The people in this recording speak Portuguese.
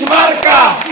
Marca.